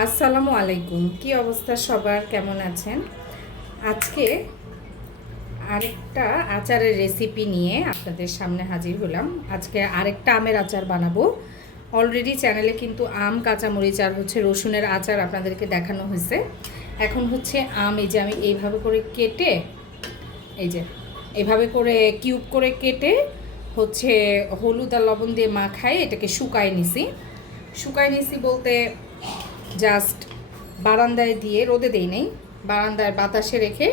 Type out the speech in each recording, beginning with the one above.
আসসালামু আলাইকুম। কি অবস্থা সবার, কেমন আছেন? আজকে আরেকটা আচারের রেসিপি নিয়ে আপনাদের সামনে হাজির হলাম। আজকে আরেকটা আমের আচার বানাবো। অলরেডি চ্যানেলে কিন্তু আম, কাঁচামরিচ আর রসুনের আচার আপনাদেরকে দেখানো হয়েছে। এখন আম, এই যে আমি এইভাবে করে কেটে, এই যে এইভাবে করে কিউব করে কেটে হলুদ আর লবণ দিয়ে মাখায় এটাকে শুকায় নিছি বলতে জাস্ট বারান্দায় দিয়ে রোদে দেই নেই, বারান্দায় বাতাসে রেখে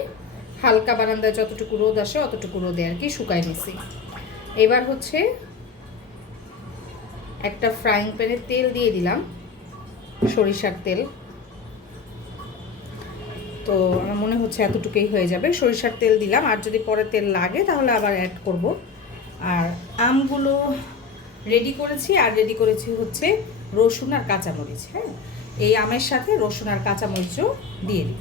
হালকা বারান্দায় যতটুকু রোদ আসে অতটুকু রোদে আর কি শুকায় নিছি। এবার একটা ফ্রাইং প্যানে তেল দিয়ে দিলাম, সরিষার তেল। তো আমার মনে হচ্ছে এতটুকুই হয়ে যাবে। সরিষার তেল দিলাম, আর যদি পরে তেল লাগে তাহলে আবার অ্যাড করব। আর আমগুলো রেডি করেছি, আর রেডি করেছি রসুন আর কাঁচামরিচ। হ্যাঁ, এই আমের সাথে রসুন আর কাঁচামরিচও দিয়ে দিব।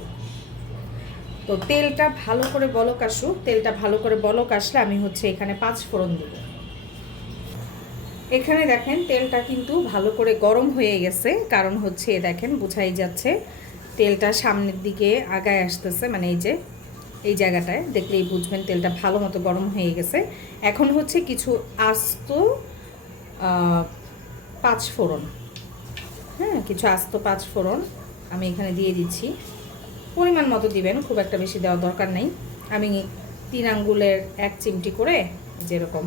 তো তেলটা ভালো করে বলক আসুক। তেলটা ভালো করে বলক আসলে আমি এখানে 5 ফোড়ন দেব। এখানে দেখেন তেলটা কিন্তু ভালো করে গরম হয়ে গেছে, কারণ দেখেন বোঝাই যাচ্ছে তেলটা সামনের দিকে আগায় আসতেছে, মানে এই যে এই জায়গাটায় দেখলেই বুঝবেন তেলটা ভালো মতো গরম হয়ে গেছে। এখন কিছু আস্ত 5 ফোড়ন, হ্যাঁ কিছু আস্ত 5 ফোড়ন আমি এখানে দিয়ে দিচ্ছি। পরিমাণ মতো দিবেন, খুব একটা বেশি দেওয়ার দরকার নেই। আমি 3 আঙ্গুলের 1 চিমটি করে যেরকম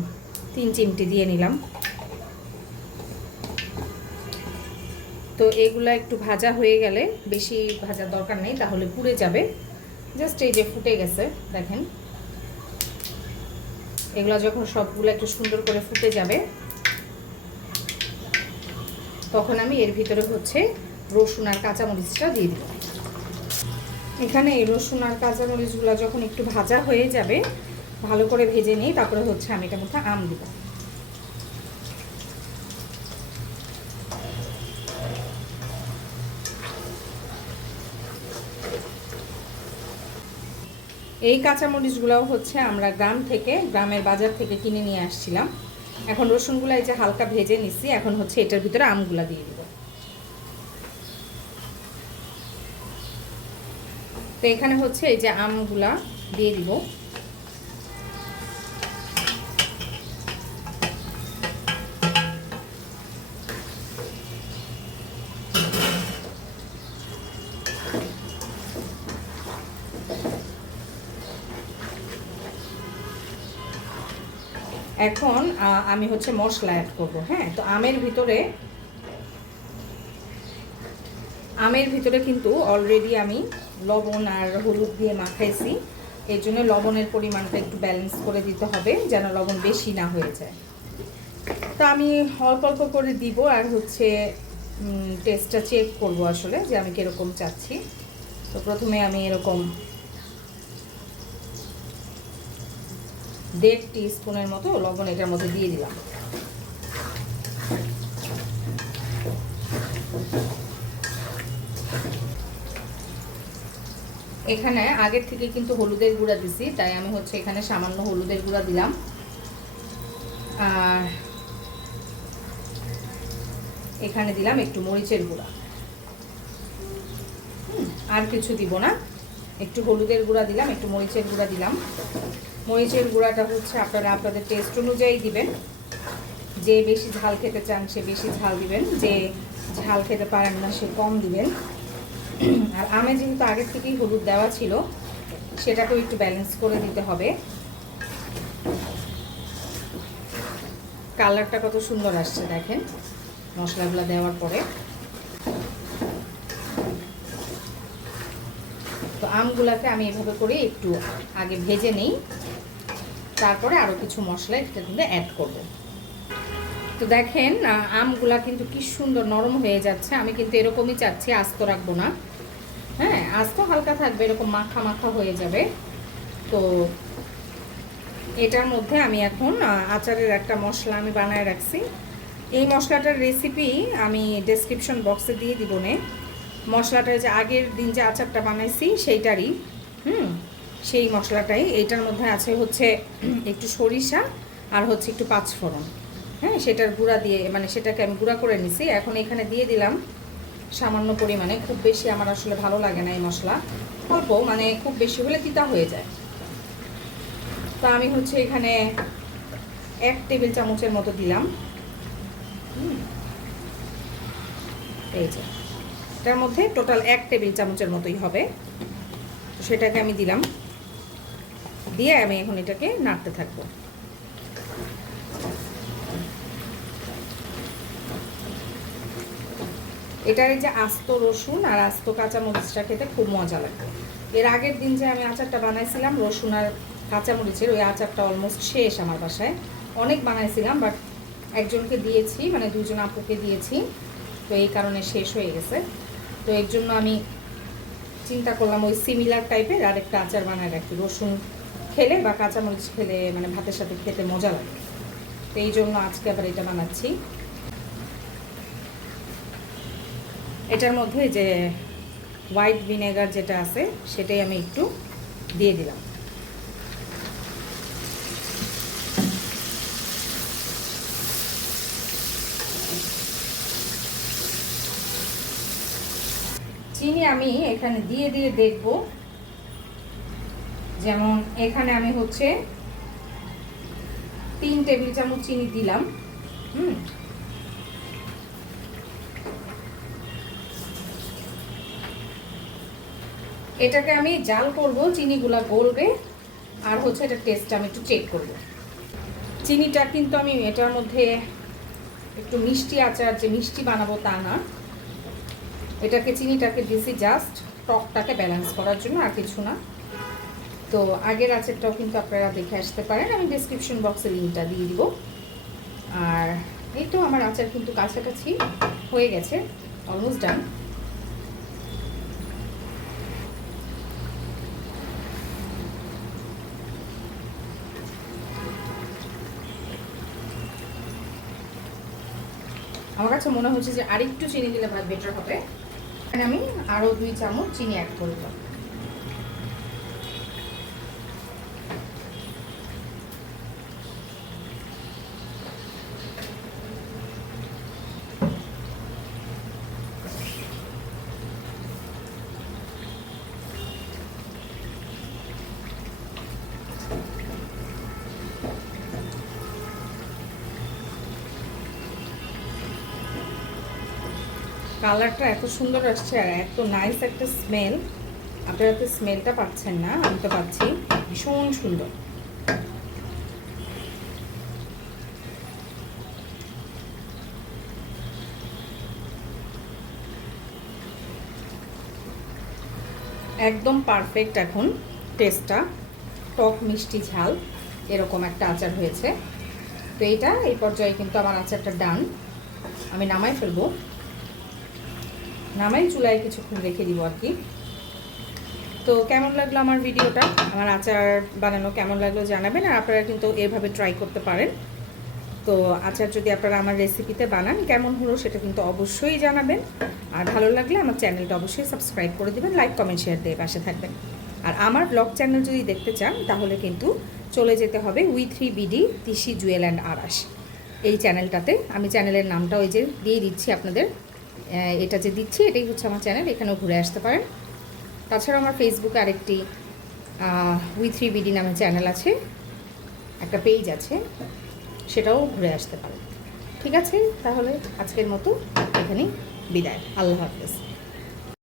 3 চিমটি দিয়ে নিলাম। তো এগুলা একটু ভাজা হয়ে গেলে, বেশি ভাজার দরকার নেই তাহলে পুড়ে যাবে। জাস্ট এই যে ফুটে গেছে দেখেন, এগুলা যখন সবগুলো একটু সুন্দর করে ফুটে যাবে তখন আমি এর ভিতরে রসুন আর কাঁচামরিচটা দিয়ে দিব। এখানে এই রসুন আর কাঁচামরিচগুলো যখন একটু ভাজা হয়ে যাবে, ভালো করে ভেজে নিই, তারপরে আমি এটার মধ্যে আম দিব। এই কাঁচামরিচগুলোও আমরা গ্রামের বাজার থেকে কিনে নিয়ে আসছিলাম। এখন রসুনগুলো এই যে হালকা ভেজে নিছি, এখন এটার ভিতরে আমগুলা দিয়ে দিব। তো এখানে এই যে আমগুলা দিয়ে দিব। এখন আমি মশলা অ্যাড করব। হ্যাঁ, তো আমের ভিতরে কিন্তু অলরেডি আমি লবণ আর হলুদ দিয়ে মাখাইছি। এর জন্য লবণের পরিমাণটা একটু ব্যালেন্স করে দিতে হবে, যেন লবণ বেশি না হয়ে যায়। তো আমি অল্প অল্প করে দিব, আর টেস্টটা চেক করব আসলে যে আমি কীরকম চাচ্ছি। তো প্রথমে আমি এরকম 1.5 টিস্পুনের মতো লবণ এটার মধ্যে দিয়ে দিলাম। এখানে আগের থেকে কিন্তু হলুদের গুঁড়া দিছি, তাই আমি এখানে সামান্য হলুদের গুঁড়া দিলাম। আর এখানে দিলাম একটু মরিচের গুঁড়া। আর কিছু দিব না, একটু হলুদের গুঁড়া দিলাম, একটু মরিচের গুঁড়া দিলাম। মরিচের গুঁড়াটা আপনারা আপনাদের টেস্ট অনুযায়ী দিবেন। যে বেশি ঝাল খেতে চান সে বেশি ঝাল দিবেন, যে ঝাল খেতে পারেন না সে কম দিবেন। আর আমে যেহেতু আগের থেকেই হলুদ দেওয়া ছিল, সেটাকেও একটু ব্যালেন্স করে দিতে হবে। কালারটা কত সুন্দর আসছে দেখেন মশলাগুলো দেওয়ার পরে। তো আমগুলাকে আমি এভাবে করে একটু আগে ভেজে নিই, তারপরে আরও কিছু মশলা এটার মধ্যে অ্যাড করব। তো দেখেন আমগুলা কিন্তু কি সুন্দর নরম হয়ে যাচ্ছে। আমি কিন্তু এরকমই চাচ্ছি, আস্ত রাখবো না। হ্যাঁ, আস্ত হালকা থাকবে, এরকম মাখা মাখা হয়ে যাবে। তো এটার মধ্যে আমি এখন আচারের একটা মশলা আমি বানায় রাখছি। এই মশলাটার রেসিপি আমি ডেসক্রিপশন বক্সে দিয়ে দিব। মশলাটা যে আগের দিন যে আচারটা বানাইছি সেইটারই, সেই মশলাটাই। এইটার মধ্যে আছে একটু সরিষা আর একটু 5 ফোড়ন। হ্যাঁ, সেটার গুঁড়া দিয়ে, মানে সেটাকে আমি গুঁড়া করে নিছি। এখন এখানে দিয়ে দিলাম সামান্য পরিমাণে, খুব বেশি আমার আসলে ভালো লাগে না এই মশলা, অল্প, মানে খুব বেশি হলে তিতা হয়ে যায়। তো আমি হচ্ছে এখানে 1 টেবিল চামচের মতো দিলাম। এই যে এটার মধ্যে টোটাল 1 টেবিল চামচের মতোই হবে। তো সেটাকে আমি দিলাম, দিয়ে আমি এখন এটাকে নাড়তে থাকবো। এটার এই যে আস্ত রসুন আর আস্ত কাঁচামরিচটা খেতে খুব মজা লাগে। এর আগের দিন যে আমি আচারটা বানাইছিলাম রসুন আর কাঁচামরিচের, ওই আচারটা অলমোস্ট শেষ আমার বাসায়। অনেক বানাইছিলাম, বাট একজনকে দিয়েছি, মানে 2 জন আপুকে দিয়েছি, তো এই কারণে শেষ হয়ে গেছে। তো এর জন্য আমি চিন্তা করলাম ওই সিমিলার টাইপের আরেকটা আচার বানায় রাখি। রসুন খেলে বা কাঁচামরিচ খেলে মানে ভাতের সাথে খেতে মজা লাগে। তো এই জন্য আজকে আবার এটা বানাচ্ছি। এটার মধ্যে যে হোয়াইট ভিনেগার যেটা আছে সেটাই আমি একটু দিয়ে দিলাম। চিনি আমি এখানে দিয়ে দিয়ে দেখব, যেমন এখানে আমি হচ্ছে 3 টেবিল চামচ চিনি দিলাম। এটাকে আমি জাল করব, চিনিগুলা গলবে, আর হচ্ছে এটা টেস্টটা আমি একটু চেক করব। চিনিটা কিন্তু আমি এটার মধ্যে একটু মিষ্টি আচার, যে মিষ্টি বানাবো তা না, এটাকে চিনিটাকে দিছি জাস্ট টকটাকে ব্যালেন্স করার জন্য, আর কিছু না। তো আগের আচারটাও কিন্তু আপনারা দেখে আসতে পারেন, আমি ডেসক্রিপশন বক্সে লিঙ্কটা দিয়ে দিব। আর এই তো আমার আচার কিন্তু কাছাকাছি হয়ে গেছে, অলমোস্ট ডান। আমার কাছে মনে হচ্ছে যে আরেকটু চিনি দিলে বেটার হবে। এখানে আমি আরও 2 চামচ চিনি অ্যাড করব। কালারটা এত সুন্দর আসছে আর এত নাইস একটা স্মেল, আপনারা তো স্মেলটা পাচ্ছেন না, আমি তো পাচ্ছি, ভীষণ সুন্দর। একদম পারফেক্ট এখন টেস্টটা, টক মিষ্টি ঝাল এরকম একটা আচার হয়েছে। তো এইটা এই পর্যায়ে কিন্তু আমার আচারটা ডান, আমি নামাই ফেলবো। নামাই চুলায় কিছুক্ষণ রেখে দিব আর কি। তো কেমন লাগলো আমার ভিডিওটা, আমার আচার বানানো কেমন লাগলো জানাবেন। আর আপনারা কিন্তু এভাবে ট্রাই করতে পারেন। তো আচার যদি আপনারা আমার রেসিপিতে বানান, কেমন হলো সেটা কিন্তু অবশ্যই জানাবেন। আর ভালো লাগলে আমার চ্যানেলটা অবশ্যই সাবস্ক্রাইব করে দেবেন, লাইক কমেন্ট শেয়ার দিয়ে পাশে থাকবেন। আর আমার ব্লগ চ্যানেল যদি দেখতে চান তাহলে কিন্তু চলে যেতে হবে We3BD তিশি জুয়েল অ্যান্ড আরাস, এই চ্যানেলটাতে। আমি চ্যানেলের নামটা ওই যে দিয়ে দিচ্ছি আপনাদের, এটা যে দিচ্ছি এটাই হচ্ছে আমার চ্যানেল, এখানেও ঘুরে আসতে পারেন। তাছাড়া আমার ফেসবুকে আরেকটি We3BD নামে চ্যানেল আছে, একটা পেজ আছে, সেটাও ঘুরে আসতে পারেন। ঠিক আছে, তাহলে আজকের মতো এখানেই বিদায়। আল্লাহ হাফেজ।